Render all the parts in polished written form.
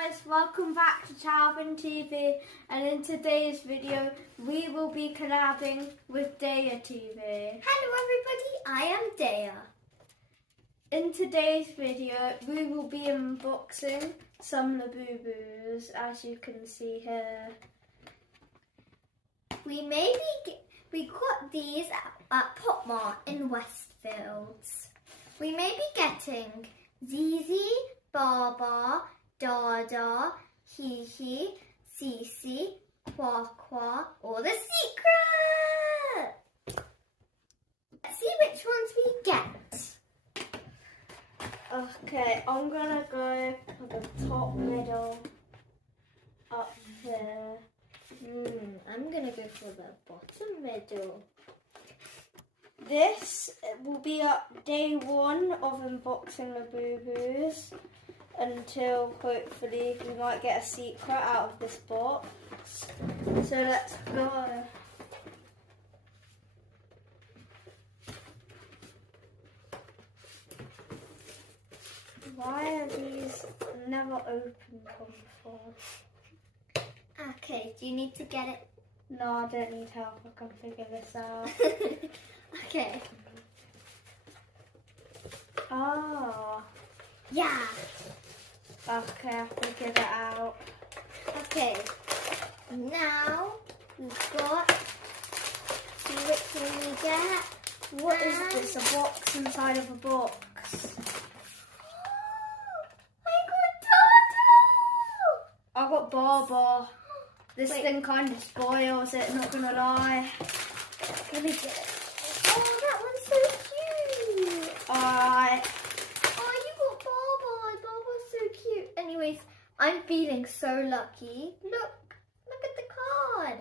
guys, welcome back to Talvin TV, and in today's video we will be collabing with Daiyah TV. Hello everybody, I am Daiyah. In today's video we will be unboxing some Labubus, as you can see here. We got these at Potmart in Westfields. We may be getting Zizi, Baba, Dada, Hihi, Sisi, Kwa, or the secret! Let's see which ones we get. Okay, I'm gonna go for the top middle up here. I'm gonna go for the bottom middle. This will be day one of unboxing Labubus until hopefully we might get a secret out of this box. So let's go. Why are these never opened before? Okay, do you need to get it? No, I don't need help. I can figure this out. Okay. Oh. Yeah. Okay, I figured it out. Okay. Now we've got. See which one we get. What is this? A box inside of a box. I got Toto. I got Baba. This Wait. thing kind of spoils it, not gonna lie. Let me get it. Oh, that one's so cute. Alright. Oh, you got Baba. Baba's so cute. Anyways, I'm feeling so lucky. Look at the card.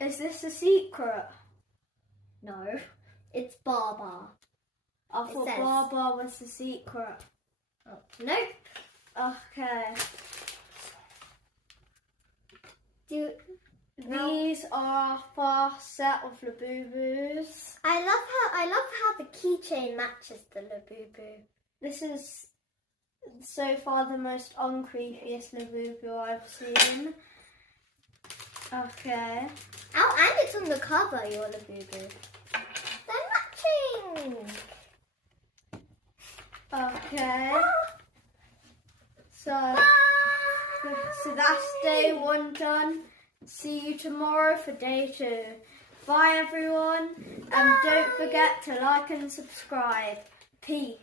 Is this a secret? No, it's Baba. I thought says- Baba was the secret. Oh, nope. Okay. No. These are first set of Labubus. I love how the keychain matches the Labubu. This is so far the most uncreepiest Labubu I've seen. Okay. Oh, and it's on the cover, your Labubu. They're matching. Okay. So that's day one done. See you tomorrow for day two. Bye everyone, and don't forget to like and subscribe. Peace.